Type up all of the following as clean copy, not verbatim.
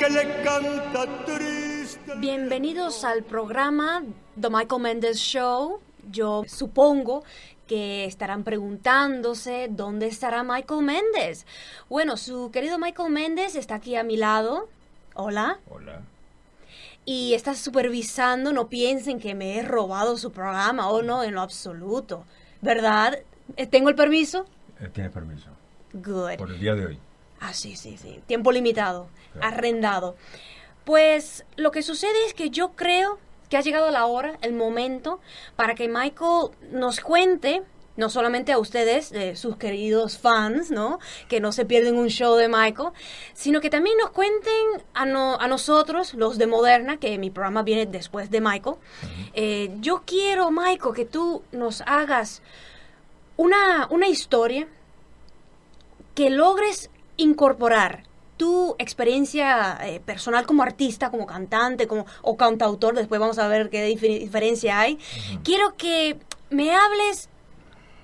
que le canta triste. Bienvenidos al programa The Michael Mendes Show. Yo supongo que estarán preguntándose dónde estará Michael Mendes. Bueno, su querido Michael Mendes está aquí a mi lado. Hola. Hola. Y está supervisando, no piensen que me he robado su programa, o no, en lo absoluto. ¿Verdad? ¿Tengo el permiso? Tienes permiso. Good. Por el día de hoy. Ah, sí. Tiempo limitado, Claro. arrendado. Pues lo que sucede es que yo creo que ha llegado la hora, el momento, para que Michael nos cuente, no solamente a ustedes, sus queridos fans, ¿no? Que no se pierden un show de Michael, sino que también nos cuenten a nosotros, los de Moderna, que mi programa viene después de Michael. Yo quiero, Michael, que tú nos hagas una historia que logres incorporar tu experiencia personal como artista, como cantante, o cantautor, después vamos a ver qué diferencia hay. Quiero que me hables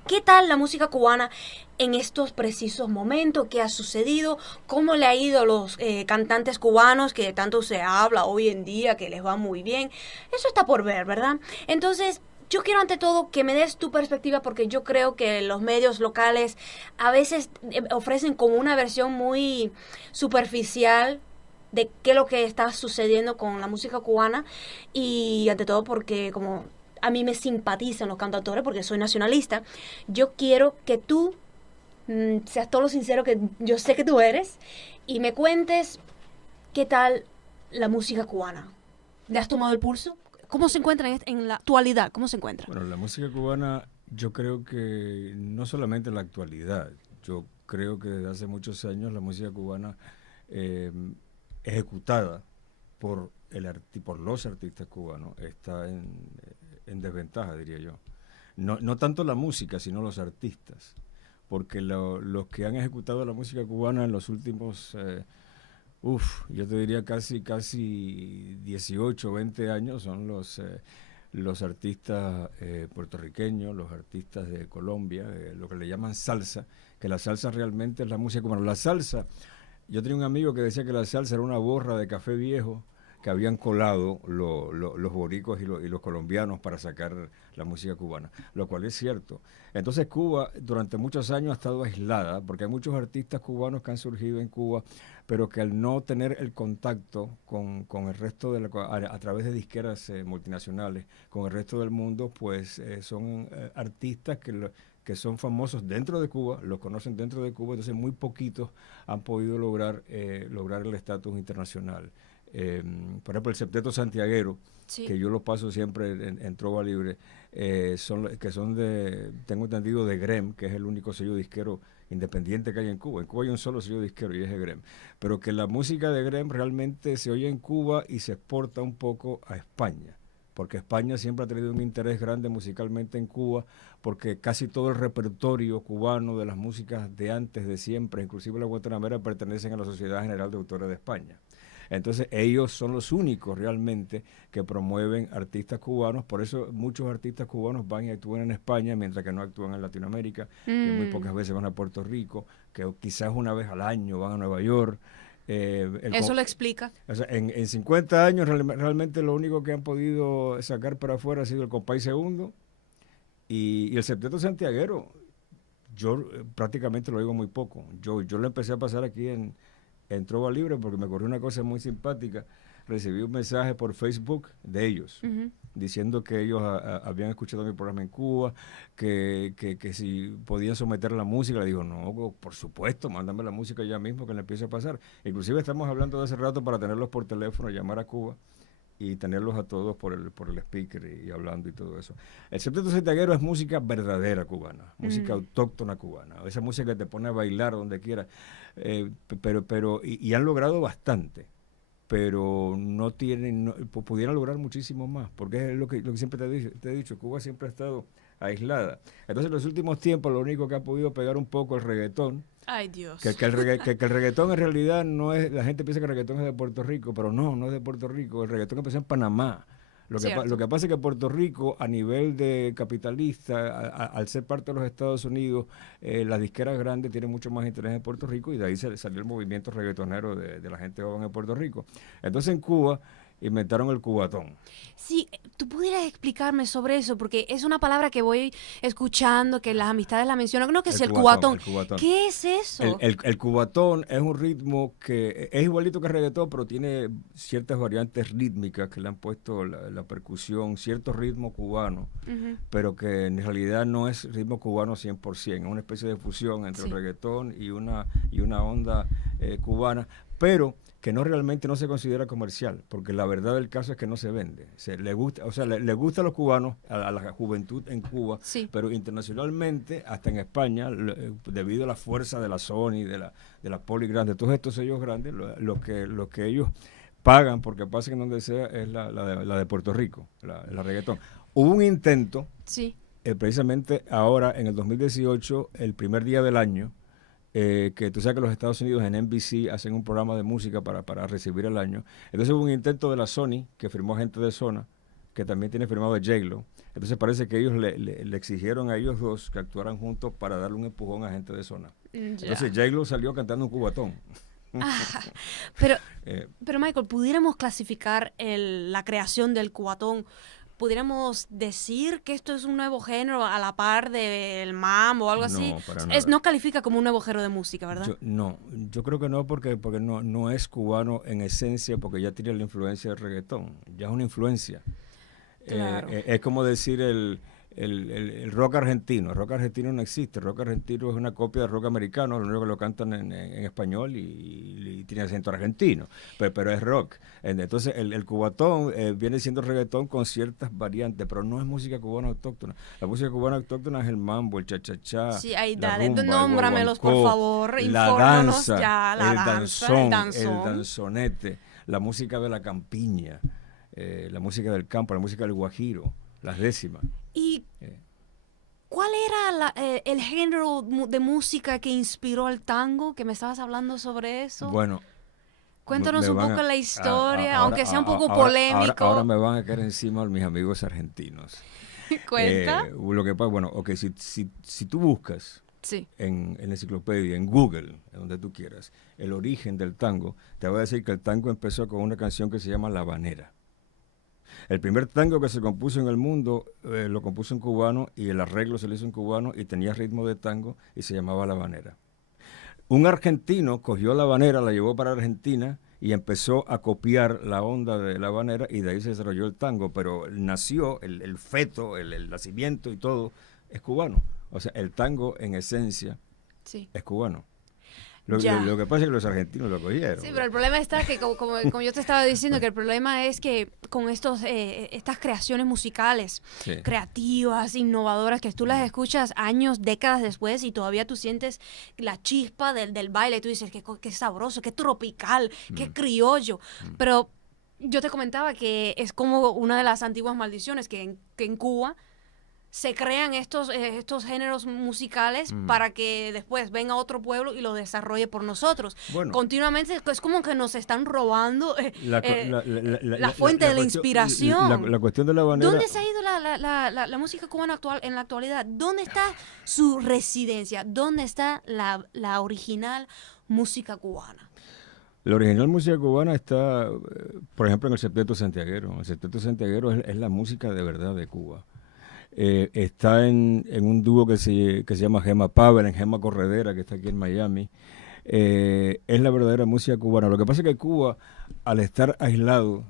qué tal la música cubana en estos precisos momentos, qué ha sucedido, cómo le ha ido a los cantantes cubanos, que tanto se habla hoy en día, que les va muy bien. Eso está por ver, ¿verdad? Entonces, yo quiero ante todo que me des tu perspectiva, porque yo creo que los medios locales a veces ofrecen como una versión muy superficial de qué es lo que está sucediendo con la música cubana, y ante todo porque como a mí me simpatizan los cantautores porque soy nacionalista, yo quiero que tú seas todo lo sincero que yo sé que tú eres y me cuentes qué tal la música cubana. ¿Le has tomado el pulso? ¿Cómo se encuentra en la actualidad? ¿Cómo se encuentra? Bueno, la música cubana, yo creo que no solamente en la actualidad, yo creo que desde hace muchos años la música cubana ejecutada por los artistas cubanos está en desventaja, diría yo. No tanto la música, sino los artistas, porque los que han ejecutado la música cubana en los últimos... yo te diría casi 18, 20 años son los artistas puertorriqueños, los artistas de Colombia, lo que le llaman salsa, que la salsa realmente es la música cubana. La salsa, yo tenía un amigo que decía que la salsa era una borra de café viejo que habían colado los boricuas y los colombianos para sacar la música cubana, lo cual es cierto. Entonces Cuba durante muchos años ha estado aislada, porque hay muchos artistas cubanos que han surgido en Cuba, pero que al no tener el contacto con el resto a través de disqueras multinacionales, con el resto del mundo, pues son artistas que son famosos dentro de Cuba, los conocen dentro de Cuba, entonces muy poquitos han podido lograr el estatus internacional. Por ejemplo, el Septeto Santiaguero, sí, que yo lo paso siempre en Trova Libre, tengo entendido, de Grem, que es el único sello disquero independiente que hay en Cuba. En Cuba hay un solo sello disquero y es el Grem. Pero que la música de Grem realmente se oye en Cuba y se exporta un poco a España, porque España siempre ha tenido un interés grande musicalmente en Cuba, porque casi todo el repertorio cubano de las músicas de antes, de siempre, inclusive la guatanamera, pertenecen a la Sociedad General de Autores de España. Entonces ellos son los únicos realmente que promueven artistas cubanos, por eso muchos artistas cubanos van y actúan en España, mientras que no actúan en Latinoamérica, que muy pocas veces van a Puerto Rico, que quizás una vez al año van a Nueva York. Eso lo explica. O sea, en 50 años realmente lo único que han podido sacar para afuera ha sido el Compay Segundo y el Septeto Santiaguero. Yo prácticamente lo oigo muy poco. Yo lo empecé a pasar aquí en Trova Libre porque me ocurrió una cosa muy simpática. Recibí un mensaje por Facebook de ellos, diciendo que ellos habían escuchado mi programa en Cuba, que si podían someter la música. Le digo, no, por supuesto, mándame la música ya mismo que le empiece a pasar. Inclusive estamos hablando de hace rato para tenerlos por teléfono, llamar a Cuba y tenerlos a todos por el speaker y hablando y todo eso. El Septeto Santiaguero es música verdadera cubana, música autóctona cubana, esa música que te pone a bailar donde quiera, y han logrado bastante, pero no tienen, pudieran lograr muchísimo más, porque es lo que siempre te he dicho, Cuba siempre ha estado aislada. Entonces en los últimos tiempos lo único que ha podido pegar un poco el reggaetón. Ay, Dios. Que el reggaetón en realidad no es, la gente piensa que el reggaetón es de Puerto Rico, pero no es de Puerto Rico. El reggaetón empezó en Panamá. Lo que pasa es que Puerto Rico, a nivel de capitalista, al ser parte de los Estados Unidos, las disqueras grandes tienen mucho más interés en Puerto Rico y de ahí salió el movimiento reggaetonero de la gente joven en Puerto Rico. Entonces en Cuba inventaron el cubatón. Sí, tú pudieras explicarme sobre eso, porque es una palabra que voy escuchando, que las amistades la mencionan, no que es el cubatón. ¿Qué es eso? El cubatón es un ritmo que es igualito que el reggaetón, pero tiene ciertas variantes rítmicas que le han puesto la percusión, cierto ritmo cubano, pero que en realidad no es ritmo cubano 100%, es una especie de fusión entre el reggaetón y una onda cubana, pero que realmente no se considera comercial, porque la verdad del caso es que no se vende. Le gusta a los cubanos, a la juventud en Cuba, pero internacionalmente, hasta en España, debido a la fuerza de la Sony, de la Polygram, de todos estos sellos grandes, lo que ellos pagan, porque pasen en donde sea, es la de Puerto Rico, la reggaetón. Hubo un intento, precisamente ahora, en el 2018, el primer día del año, que tú sabes que los Estados Unidos en NBC hacen un programa de música para recibir el año. Entonces hubo un intento de la Sony, que firmó gente de Zona, que también tiene firmado de J-Lo. Entonces parece que ellos le exigieron a ellos dos que actuaran juntos para darle un empujón a gente de Zona. Entonces J-Lo salió cantando un cubatón. Pero Michael, ¿pudiéramos clasificar la creación del cubatón? ¿Pudiéramos decir que esto es un nuevo género a la par del mambo o algo así? Para nada. No califica como un nuevo género de música, ¿verdad? Yo creo que no, porque no es cubano en esencia, porque ya tiene la influencia del reggaetón. Ya es una influencia. Claro. Es como decir el rock argentino. El rock argentino no existe. El rock argentino es una copia del rock americano, lo único que lo cantan en español y tiene acento argentino, pero es rock. Entonces el cubatón viene siendo reggaetón con ciertas variantes, pero no es música cubana autóctona. La música cubana autóctona es el mambo, el cha-cha-cha, sí, ahí la dale, rumba, nómbramelos, por favor, la infórmanos danza, ya, el danzón. el danzonete, la música de la campiña, la música del campo, la música del guajiro, las décimas. ¿Y cuál era el género de música que inspiró al tango? Que me estabas hablando sobre eso. Bueno, cuéntanos un poco la historia, aunque sea un poco polémico. Ahora me van a caer encima mis amigos argentinos. ¿Cuenta? Lo que pasa, bueno, ok, si tú buscas en la enciclopedia, en Google, en donde tú quieras, el origen del tango, te voy a decir que el tango empezó con una canción que se llama La Habanera. El primer tango que se compuso en el mundo lo compuso un cubano y el arreglo se lo hizo un cubano y tenía ritmo de tango y se llamaba La Habanera. Un argentino cogió La Habanera, la llevó para Argentina y empezó a copiar la onda de La Habanera y de ahí se desarrolló el tango, pero nació, el feto, el nacimiento y todo es cubano. O sea, el tango en esencia es cubano. Lo que pasa es que los argentinos lo cogieron. Sí, pero el problema está que, como yo te estaba diciendo, que el problema es que con estas creaciones musicales, creativas, innovadoras, que tú las escuchas años, décadas después y todavía tú sientes la chispa del baile y tú dices, qué sabroso, qué tropical, qué criollo. Pero yo te comentaba que es como una de las antiguas maldiciones que en Cuba se crean estos géneros musicales para que después venga otro pueblo y lo desarrolle por nosotros. Bueno, continuamente es como que nos están robando la fuente de la inspiración. La cuestión de La Habanera. ¿Dónde se ha ido la música cubana actual en la actualidad? ¿Dónde está su residencia? ¿Dónde está la original música cubana? La original música cubana está, por ejemplo, en el Septeto Santiaguero. El Septeto Santiaguero es la música de verdad de Cuba. Está en un dúo que se llama Gema Pavel, en Gema Corredera, que está aquí en Miami. Es la verdadera música cubana. Lo que pasa es que Cuba, al estar aislado,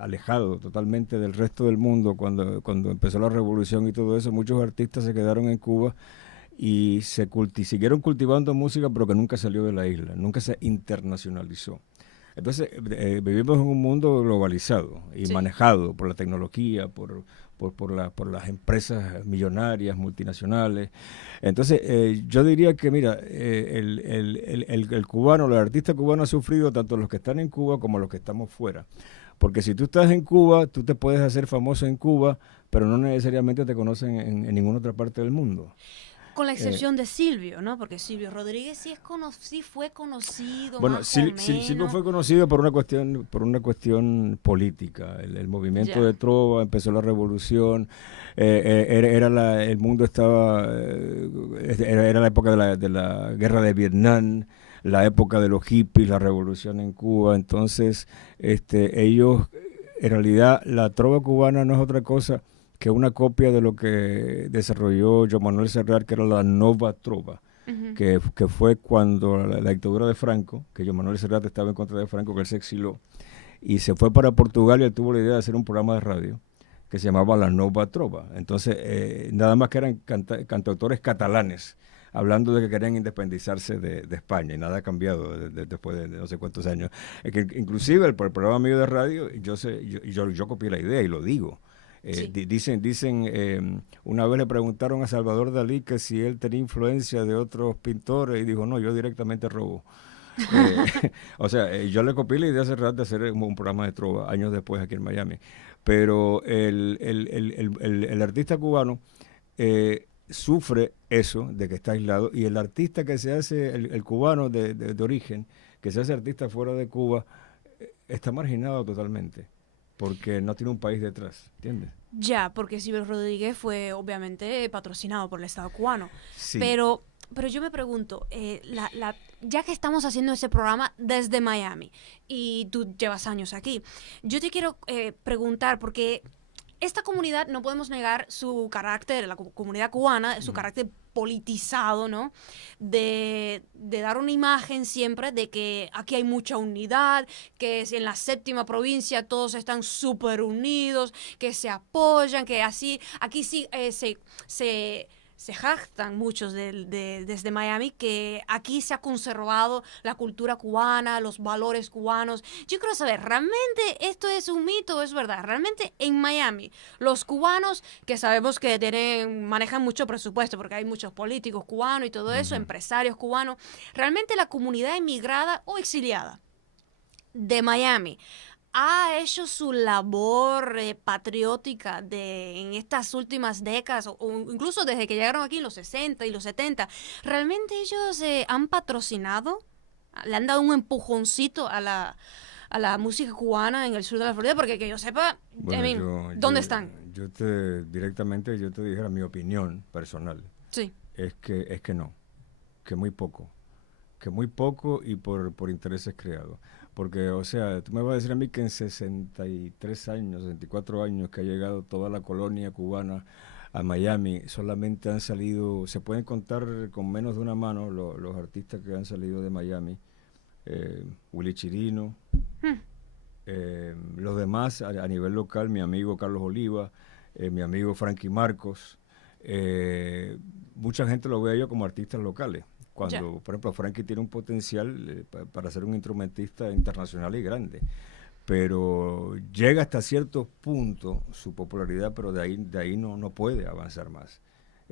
alejado totalmente del resto del mundo, cuando empezó la revolución y todo eso, muchos artistas se quedaron en Cuba y siguieron cultivando música, pero que nunca salió de la isla, nunca se internacionalizó. Entonces, vivimos en un mundo globalizado y manejado por la tecnología, por las empresas millonarias, multinacionales. Entonces, yo diría que, mira, el cubano, el artista cubano ha sufrido tanto los que están en Cuba como los que estamos fuera. Porque si tú estás en Cuba, tú te puedes hacer famoso en Cuba, pero no necesariamente te conocen en ninguna otra parte del mundo. Con la excepción de Silvio, ¿no? Porque Silvio Rodríguez sí fue conocido. Bueno, más o Silvio menos. fue conocido por una cuestión política. El movimiento Ya. de Trova, empezó la revolución, el mundo estaba, era la época de la guerra de Vietnam, la época de los hippies, la revolución en Cuba. Entonces, ellos, en realidad, la trova cubana no es otra cosa que una copia de lo que desarrolló Joan Manuel Serrat, que era la Nova Trova, Ujú. que fue cuando la dictadura de Franco, que Joan Manuel Serrat estaba en contra de Franco, que él se exiló, y se fue para Portugal y él tuvo la idea de hacer un programa de radio que se llamaba La Nova Trova. Entonces, nada más que eran cantautores catalanes, hablando de que querían independizarse de España, y nada ha cambiado después de no sé cuántos años. Que inclusive el programa mío de radio, yo copié la idea y lo digo. Sí. Dicen, una vez le preguntaron a Salvador Dalí que si él tenía influencia de otros pintores y dijo, no, yo directamente robo. O sea, yo le copié la idea hace rato de hacer un programa de trova años después aquí en Miami. Pero el artista cubano sufre eso de que está aislado, y el artista que se hace, el cubano de origen, que se hace artista fuera de Cuba, está marginado totalmente, porque no tiene un país detrás, ¿entiendes? Ya, porque Silvio Rodríguez fue obviamente patrocinado por el Estado cubano. Sí. Pero yo me pregunto, ya que estamos haciendo ese programa desde Miami y tú llevas años aquí, yo te quiero preguntar, porque esta comunidad, no podemos negar su carácter, la comunidad cubana, su carácter politizado, ¿no? De dar una imagen siempre de que aquí hay mucha unidad, que en la séptima provincia todos están súper unidos, que se apoyan, que así, aquí sí se jactan muchos desde Miami que aquí se ha conservado la cultura cubana, los valores cubanos. Yo quiero saber, ¿realmente esto es un mito o es verdad? ¿Realmente en Miami los cubanos, que sabemos que manejan mucho presupuesto porque hay muchos políticos cubanos y todo eso, empresarios cubanos, realmente la comunidad emigrada o exiliada de Miami ha hecho su labor patriótica en estas últimas décadas, o incluso desde que llegaron aquí en los 60 y los 70? ¿Realmente ellos han patrocinado, le han dado un empujoncito a la música cubana en el sur de la Florida? Porque que yo sepa, Bueno, ¿dónde están? Directamente yo te dijera mi opinión personal, Sí. es que no, que muy poco y por intereses creados. Porque, o sea, tú me vas a decir a mí que en 63 años, 64 años que ha llegado toda la colonia cubana a Miami, solamente han salido, se pueden contar con menos de una mano los artistas que han salido de Miami. Willy Chirino, los demás a nivel local, mi amigo Carlos Oliva, mi amigo Frankie Marcos, mucha gente lo ve a ellos como artistas locales. Cuando, por ejemplo, Frankie tiene un potencial para ser un instrumentista internacional y grande, pero llega hasta cierto punto su popularidad, pero de ahí no puede avanzar más.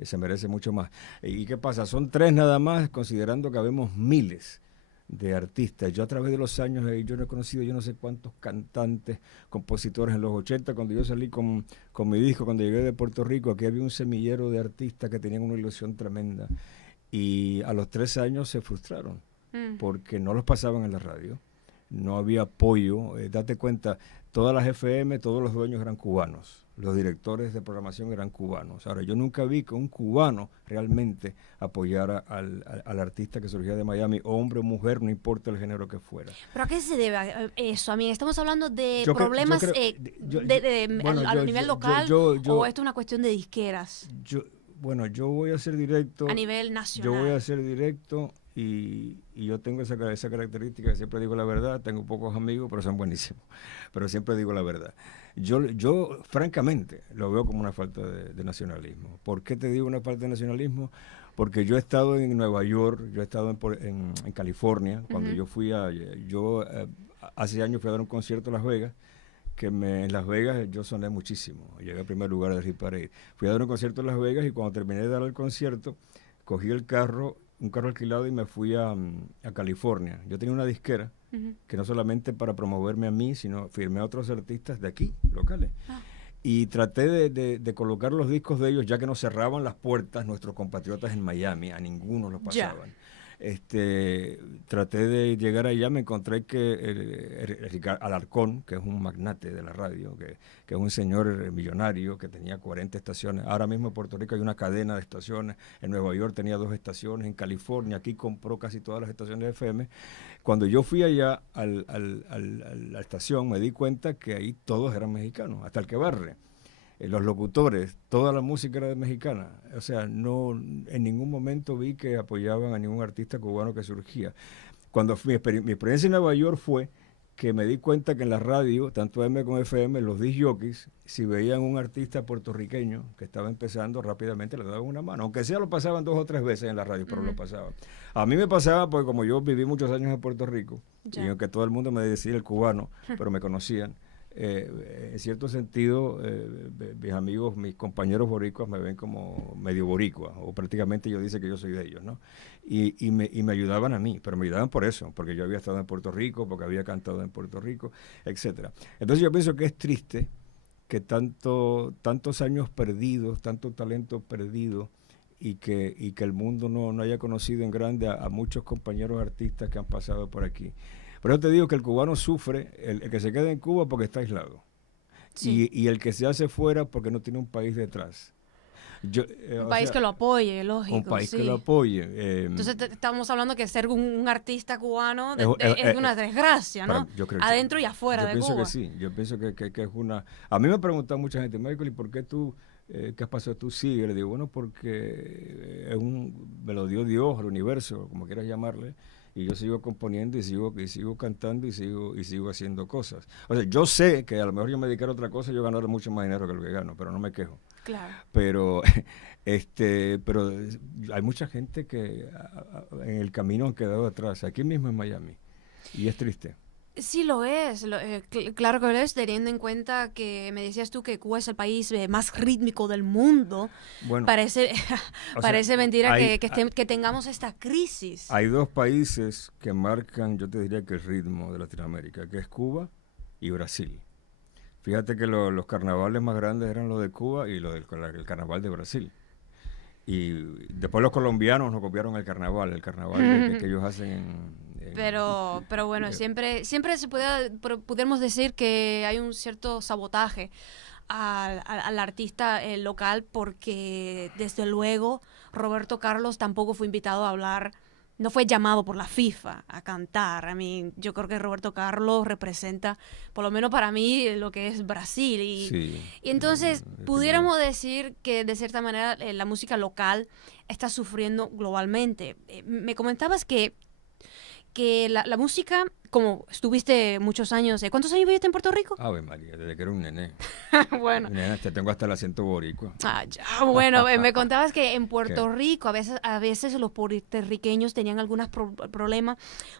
Se merece mucho más. ¿Y qué pasa? Son 3 nada más, considerando que habemos miles de artistas. Yo a través de los años, yo no he conocido yo no sé cuántos cantantes, compositores. En los 80, cuando yo salí con mi disco, cuando llegué de Puerto Rico, aquí había un semillero de artistas que tenían una ilusión tremenda. Y a los 3 años se frustraron porque no los pasaban en la radio, no había apoyo. Date cuenta, todas las FM, todos los dueños eran cubanos, los directores de programación eran cubanos. Ahora, yo nunca vi que un cubano realmente apoyara al artista que surgía de Miami, hombre o mujer, no importa el género que fuera. ¿Pero a qué se debe eso? A mí, ¿estamos hablando de Yo problemas a nivel local o esto es una cuestión de disqueras? Bueno, yo voy a ser directo. A nivel nacional. Yo voy a ser directo y yo tengo esa característica que siempre digo la verdad. Tengo pocos amigos, pero son buenísimos. Pero siempre digo la verdad. Yo francamente, lo veo como una falta de nacionalismo. ¿Por qué te digo una falta de nacionalismo? Porque yo he estado en Nueva York, yo he estado en California. Cuando yo fui hace años fui a dar un concierto en Las Vegas, que en Las Vegas yo soné muchísimo. Llegué al primer lugar del Hit Parade. Fui a dar un concierto en Las Vegas y cuando terminé de dar el concierto, cogí un carro alquilado y me fui a California. Yo tenía una disquera que no solamente para promoverme a mí, sino firmé a otros artistas de aquí, locales. y traté de colocar los discos de ellos, ya que nos cerraban las puertas nuestros compatriotas en Miami, a ninguno los pasaban. Traté de llegar allá, me encontré que Ricardo Alarcón, que es un magnate de la radio, que es un señor millonario que tenía 40 estaciones. Ahora mismo en Puerto Rico hay una cadena de estaciones, en Nueva York tenía 2 estaciones, en California, aquí compró casi todas las estaciones de FM. Cuando yo fui allá a la estación, me di cuenta que ahí todos eran mexicanos, hasta el que barre. Los locutores, toda la música era mexicana. O sea, no en ningún momento vi que apoyaban a ningún artista cubano que surgía. Cuando mi experiencia en Nueva York fue que me di cuenta que en la radio, tanto M como FM, los disc jockeys, si veían un artista puertorriqueño que estaba empezando, rápidamente le daban una mano. Aunque sea lo pasaban 2 o 3 veces en la radio, pero lo pasaban. A mí me pasaba porque como yo viví muchos años en Puerto Rico, y aunque todo el mundo me decía el cubano, pero me conocían, en cierto sentido, mis amigos, mis compañeros boricuas me ven como medio boricua, o prácticamente ellos dicen que yo soy de ellos, ¿no? Y me ayudaban a mí, pero me ayudaban por eso, porque yo había estado en Puerto Rico, porque había cantado en Puerto Rico, etcétera. Entonces yo pienso que es triste que tantos años perdidos, tanto talento perdido, y que el mundo no haya conocido en grande a muchos compañeros artistas que han pasado por aquí. Pero yo te digo que el cubano sufre, el que se queda en Cuba porque está aislado. Sí. Y el que se hace fuera porque no tiene un país detrás. Un país que lo apoye, lógico. Un país que lo apoye. Entonces estamos hablando que ser un artista cubano es una desgracia, ¿no? Adentro y afuera de Cuba. Yo pienso que sí, yo pienso que es una... A mí me ha preguntado mucha gente, Michael, ¿y por qué tú, qué has pasado tú sigues? Le digo, bueno, porque me lo dio Dios, el universo, como quieras llamarle, y yo sigo componiendo y sigo cantando y sigo haciendo cosas. O sea, yo sé que a lo mejor yo me dedicara a otra cosa y yo ganara mucho más dinero que lo que gano, pero no me quejo. Claro. Pero hay mucha gente que en el camino han quedado atrás, aquí mismo en Miami, y es triste. Sí lo es, claro que lo es, teniendo en cuenta que me decías tú que Cuba es el país más rítmico del mundo. Bueno, parece mentira que tengamos esta crisis. Hay 2 países que marcan, yo te diría que el ritmo de Latinoamérica, que es Cuba y Brasil. Fíjate que los carnavales más grandes eran los de Cuba y el carnaval de Brasil. Y después los colombianos nos copiaron el carnaval que ellos hacen Pero bueno, siempre pudiéramos decir que hay un cierto sabotaje al artista local, porque desde luego Roberto Carlos tampoco fue invitado a hablar, no fue llamado por la FIFA a cantar. Yo creo que Roberto Carlos representa, por lo menos para mí, lo que es Brasil. Y entonces pudiéramos decir que de cierta manera la música local está sufriendo globalmente. Me comentabas que la música, como estuviste muchos años, ¿cuántos años viviste en Puerto Rico? Ave María, desde que era un nené. Bueno. Nena, te tengo hasta el acento boricua. Bueno, me contabas que en Puerto Rico a veces los puertorriqueños tenían algunos problemas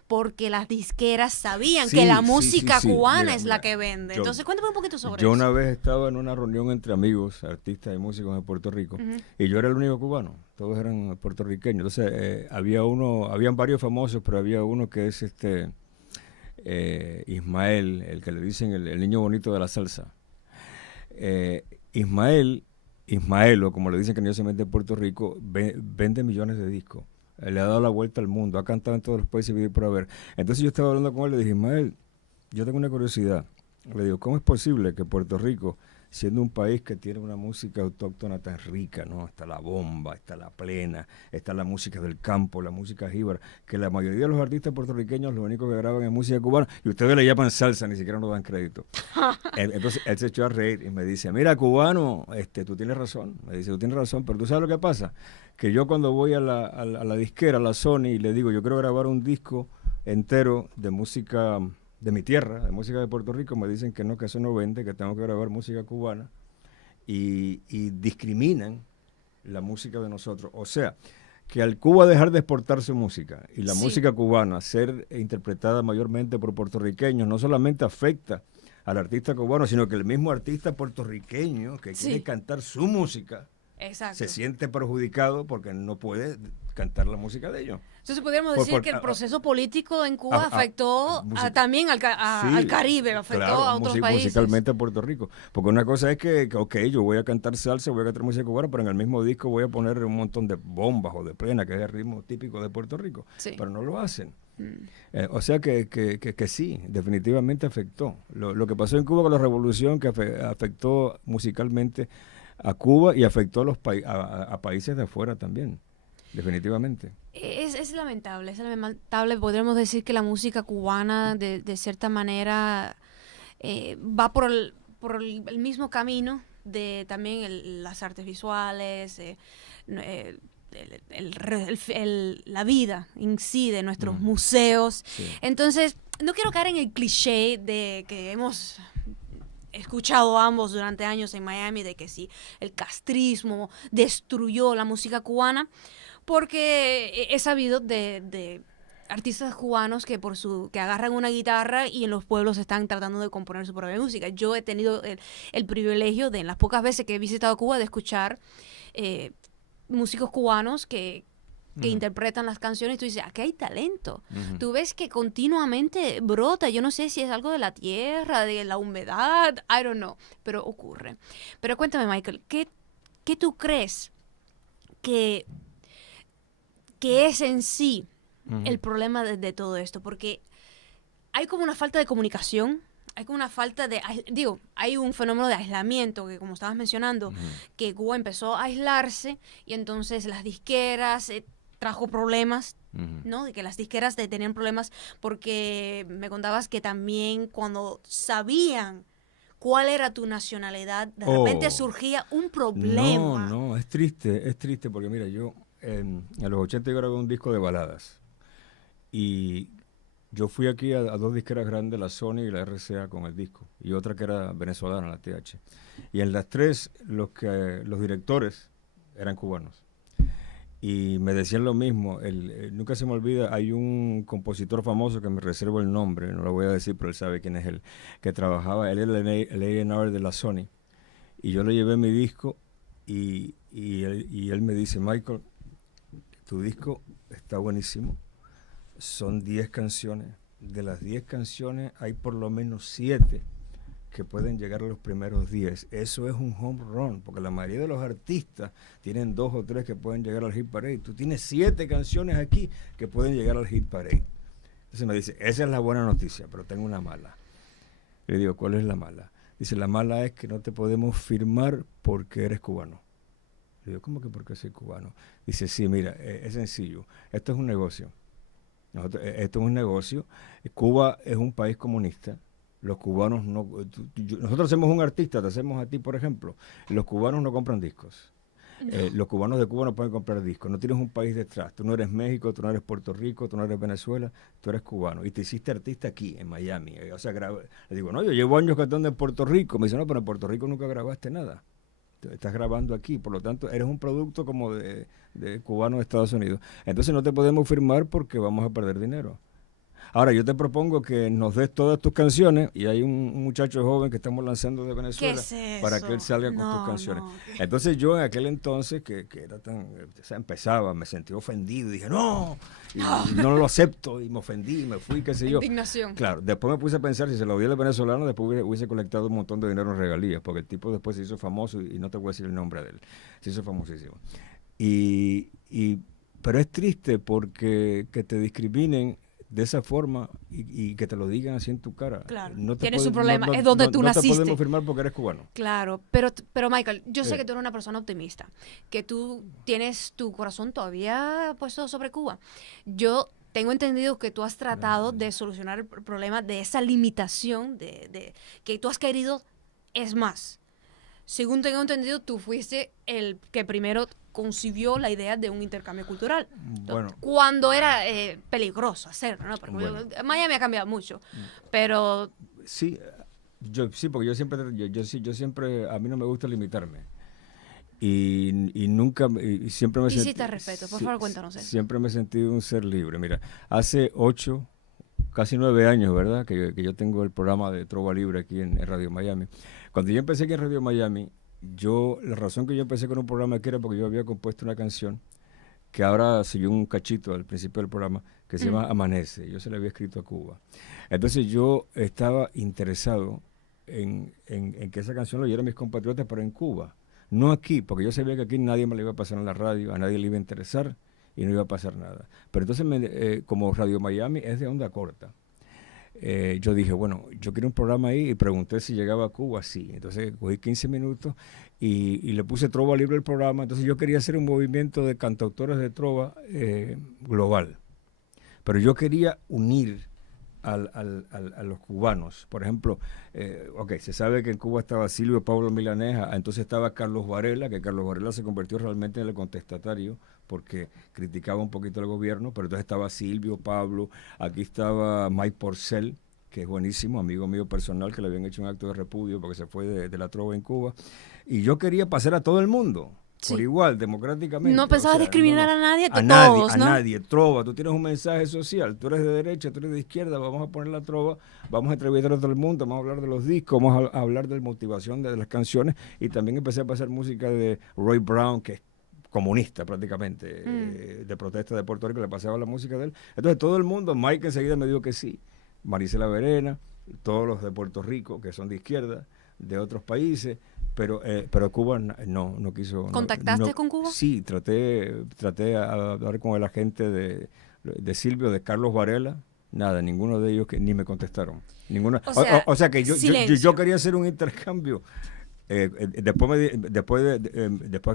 porque las disqueras sabían que la música cubana es la que vende. Entonces, cuéntame un poquito sobre eso. Yo una vez estaba en una reunión entre amigos, artistas y músicos de Puerto Rico, y yo era el único cubano. Todos eran puertorriqueños. Entonces, habían varios famosos, pero había uno que es Ismael, el que le dicen el niño bonito de la salsa. Ismael, o como le dicen cariñosamente en Puerto Rico, vende millones de discos. Le ha dado la vuelta al mundo, ha cantado en todos los países y por haber. Entonces yo estaba hablando con él y le dije, Ismael, yo tengo una curiosidad. Le digo, ¿cómo es posible que Puerto Rico, siendo un país que tiene una música autóctona tan rica, ¿no? Está la bomba, está la plena, está la música del campo, la música jíbara, que la mayoría de los artistas puertorriqueños lo único que graban es música cubana, y ustedes le llaman salsa, ni siquiera nos dan crédito. Entonces él se echó a reír y me dice, mira, cubano, tú tienes razón. Me dice, tú tienes razón, pero tú sabes lo que pasa, que yo cuando voy a la disquera, a la Sony, y le digo, yo quiero grabar un disco entero de música de mi tierra, de música de Puerto Rico, me dicen que no, que eso no vende, que tengo que grabar música cubana, y discriminan la música de nosotros. O sea, que al Cuba dejar de exportar su música y la música cubana ser interpretada mayormente por puertorriqueños, no solamente afecta al artista cubano, sino que el mismo artista puertorriqueño que quiere cantar su música, se siente perjudicado porque no puede cantar la música de ellos. Entonces podríamos decir que el proceso político en Cuba afectó también al Caribe, afectó a otros países. Musicalmente a Puerto Rico. Porque una cosa es que, ok, yo voy a cantar salsa, voy a cantar música cubana, pero en el mismo disco voy a poner un montón de bombas o de plena, que es el ritmo típico de Puerto Rico. Sí. Pero no lo hacen. O sea que sí, definitivamente afectó. Lo que pasó en Cuba con la revolución, que afectó musicalmente a Cuba y afectó a, a países de afuera también. Definitivamente. Es lamentable, podríamos decir que la música cubana de cierta manera va por el mismo camino de también las artes visuales, la vida en sí de nuestros museos. Sí. Entonces, no quiero caer en el cliché de que hemos escuchado ambos durante años en Miami, de que sí, el castrismo destruyó la música cubana, porque he sabido de artistas cubanos que que agarran una guitarra y en los pueblos están tratando de componer su propia música. Yo he tenido el privilegio de, en las pocas veces que he visitado Cuba, de escuchar músicos cubanos que interpretan las canciones, y tú dices, aquí hay talento. Tú ves que continuamente brota. Yo no sé si es algo de la tierra, de la humedad, I don't know, pero ocurre. Pero cuéntame, Michael, ¿qué tú crees que es en sí el problema de todo esto? Porque hay como una falta de comunicación, hay como una falta de, hay un fenómeno de aislamiento, que como estabas mencionando, que Cuba empezó a aislarse y entonces las disqueras trajo problemas, ¿no? De que las disqueras tenían problemas porque me contabas que también cuando sabían cuál era tu nacionalidad, de repente surgía un problema. No, es triste porque mira, yo a los 80 yo grabé un disco de baladas y yo fui aquí a 2 disqueras grandes, la Sony y la RCA, con el disco, y otra que era venezolana, la TH, y en las 3 los directores eran cubanos y me decían lo mismo. Nunca se me olvida, hay un compositor famoso que me reservo el nombre, no lo voy a decir, pero él sabe quién es él, que trabajaba, él era el A&R de la Sony, y yo le llevé mi disco y él me dice, Michael, tu disco está buenísimo, son 10 canciones, de las 10 canciones hay por lo menos 7 que pueden llegar a los primeros 10. Eso es un home run, porque la mayoría de los artistas tienen 2 o 3 que pueden llegar al hit parade. Tú tienes 7 canciones aquí que pueden llegar al hit parade. Entonces me dice, esa es la buena noticia, pero tengo una mala. Le digo, ¿cuál es la mala? Dice, la mala es que no te podemos firmar porque eres cubano. Le digo, ¿cómo que porque soy cubano? Dice, sí, mira, es sencillo. Esto es un negocio. Esto es un negocio. Cuba es un país comunista. Los cubanos no... nosotros hacemos un artista, te hacemos a ti, por ejemplo. Los cubanos no compran discos. No. Los cubanos de Cuba no pueden comprar discos. No tienes un país detrás. Tú no eres México, tú no eres Puerto Rico, tú no eres Venezuela, tú eres cubano. Y te hiciste artista aquí, en Miami. O sea, le digo, no, yo llevo años cantando en Puerto Rico. Me dice, no, pero en Puerto Rico nunca grabaste nada. Estás grabando aquí, por lo tanto, eres un producto como de cubano de Estados Unidos. Entonces no te podemos firmar porque vamos a perder dinero. Ahora, yo te propongo que nos des todas tus canciones, y hay un muchacho joven que estamos lanzando de Venezuela para que él salga con tus canciones. Entonces yo en aquel entonces, que era tan, o sea, empezaba, me sentí ofendido y dije, no, y no lo acepto, y me ofendí, y me fui, qué sé yo. Indignación. Claro, después me puse a pensar, si se lo di al venezolano, después hubiese colectado un montón de dinero en regalías, porque el tipo después se hizo famoso, y no te voy a decir el nombre de él, se hizo famosísimo. Pero es triste porque que te discriminen de esa forma y que te lo digan así en tu cara. Claro, tienes un problema, es donde tú naciste. No te podemos firmar porque eres cubano. Claro, pero Michael, yo sé que tú eres una persona optimista, que tú tienes tu corazón todavía puesto sobre Cuba. Yo tengo entendido que tú has tratado de solucionar el problema de esa limitación de que tú has querido, es más. Según tengo entendido, tú fuiste el que primero concibió la idea de un intercambio cultural. Bueno. Cuando era peligroso hacerlo, ¿no? Porque Miami ha cambiado mucho, pero... Sí, porque yo siempre, a mí no me gusta limitarme. Y nunca, y siempre me sentí... Hiciste respeto, por favor, cuéntanos eso. Siempre me he sentido un ser libre. Mira, hace 8, casi 9 años, ¿verdad? Que yo tengo el programa de Trova Libre aquí en Radio Miami. Cuando yo empecé aquí en Radio Miami, la razón que yo empecé con un programa aquí era porque yo había compuesto una canción que ahora siguió un cachito al principio del programa, que se llama Amanece. Yo se le había escrito a Cuba. Entonces yo estaba interesado en que esa canción lo oyeran mis compatriotas, pero en Cuba. No aquí, porque yo sabía que aquí nadie me la iba a pasar en la radio, a nadie le iba a interesar y no iba a pasar nada. Pero entonces, como Radio Miami es de onda corta, yo dije, bueno, yo quiero un programa ahí y pregunté si llegaba a Cuba, sí. Entonces cogí 15 minutos y le puse trova libre al programa. Entonces yo quería hacer un movimiento de cantautores de trova global. Pero yo quería unir a los cubanos. Por ejemplo, se sabe que en Cuba estaba Silvio Pablo Milaneja, entonces estaba Carlos Varela, que Carlos Varela se convirtió realmente en el contestatario porque criticaba un poquito al gobierno, pero entonces estaba Silvio, Pablo, aquí estaba Mike Porcel, que es buenísimo, amigo mío personal, que le habían hecho un acto de repudio porque se fue de la trova en Cuba, y yo quería pasar a todo el mundo. Sí. Por igual, democráticamente. No pensabas discriminar a nadie, a todos, ¿no? A nadie, trova, tú tienes un mensaje social, tú eres de derecha, tú eres de izquierda, vamos a poner la trova, vamos a entrevistar a todo el mundo, vamos a hablar de los discos, vamos a hablar de la motivación de las canciones, y también empecé a pasar música de Roy Brown, que es comunista prácticamente, de protesta de Puerto Rico, le pasaba la música de él. Entonces todo el mundo, Mike enseguida me dijo que sí, Marisela Verena, todos los de Puerto Rico, que son de izquierda, de otros países, pero Cuba no quiso. ¿Contactaste con Cuba? Sí, traté de hablar con el agente de Silvio, de Carlos Varela, nada, ninguno de ellos que ni me contestaron. Ninguno. O sea que yo quería hacer un intercambio. Después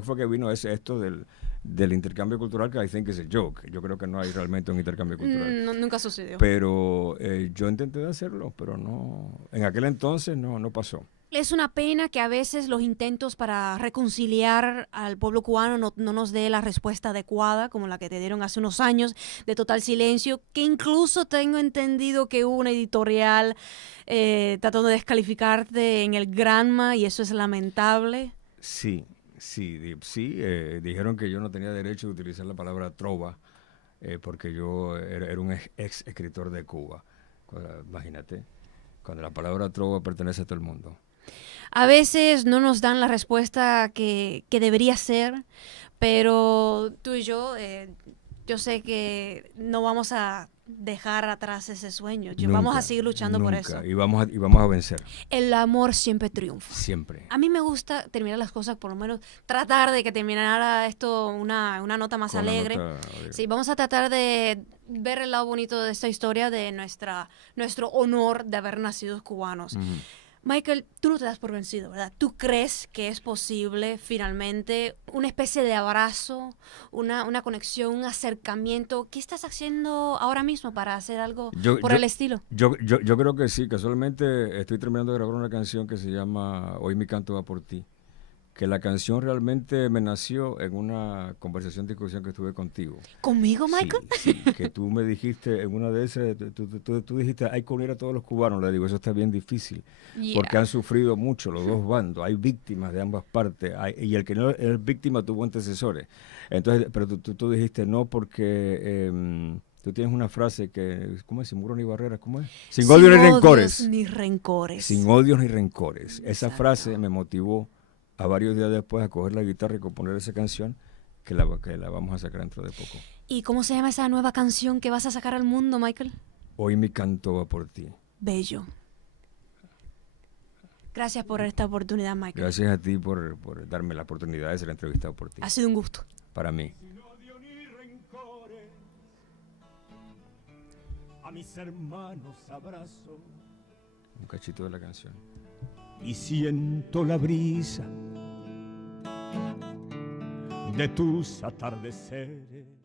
fue que vino esto del intercambio cultural, que I think is a joke. Yo creo que no hay realmente un intercambio cultural. Nunca sucedió. Pero yo intenté hacerlo, pero no, en aquel entonces no pasó. Es una pena que a veces los intentos para reconciliar al pueblo cubano no nos dé la respuesta adecuada, como la que te dieron hace unos años, de total silencio, que incluso tengo entendido que hubo una editorial tratando de descalificarte en el Granma, y eso es lamentable. Sí, dijeron que yo no tenía derecho a utilizar la palabra trova, porque yo era un ex escritor de Cuba. Imagínate, cuando la palabra trova pertenece a todo el mundo. A veces no nos dan la respuesta que debería ser, pero tú y yo sé que no vamos a dejar atrás ese sueño. Vamos a seguir luchando por eso. Y vamos a vencer. El amor siempre triunfa. Siempre. A mí me gusta terminar las cosas, por lo menos tratar de que terminara esto una nota más alegre. Sí, vamos a tratar de ver el lado bonito de esta historia, de nuestro honor de haber nacido cubanos. Uh-huh. Michael, tú no te das por vencido, ¿verdad? ¿Tú crees que es posible finalmente una especie de abrazo, una conexión, un acercamiento? ¿Qué estás haciendo ahora mismo para hacer algo por el estilo? Yo creo que sí. Casualmente estoy terminando de grabar una canción que se llama Hoy mi canto va por ti. Que la canción realmente me nació en una discusión que tuve contigo. ¿Conmigo, Michael? Sí, que tú me dijiste en una de esas, tú dijiste, hay que unir a todos los cubanos. Le digo, eso está bien difícil, porque han sufrido mucho los dos bandos, hay víctimas de ambas partes, y el que no es víctima tuvo antecesores. Entonces, pero tú dijiste no, porque tú tienes una frase que, ¿cómo es? Sin muros ni barreras, ¿cómo es? Sin odios ni rencores. Sin odios ni rencores. Sin odios ni rencores. Esa frase me motivó a varios días después a coger la guitarra y componer esa canción que la vamos a sacar dentro de poco. ¿Y cómo se llama esa nueva canción que vas a sacar al mundo, Michael? Hoy mi canto va por ti. Bello. Gracias por esta oportunidad, Michael. Gracias a ti por darme la oportunidad de ser entrevistado por ti. Ha sido un gusto. Para mí. Sin odio ni rencores, a mis hermanos abrazo. Un cachito de la canción. Y siento la brisa de tus atardeceres.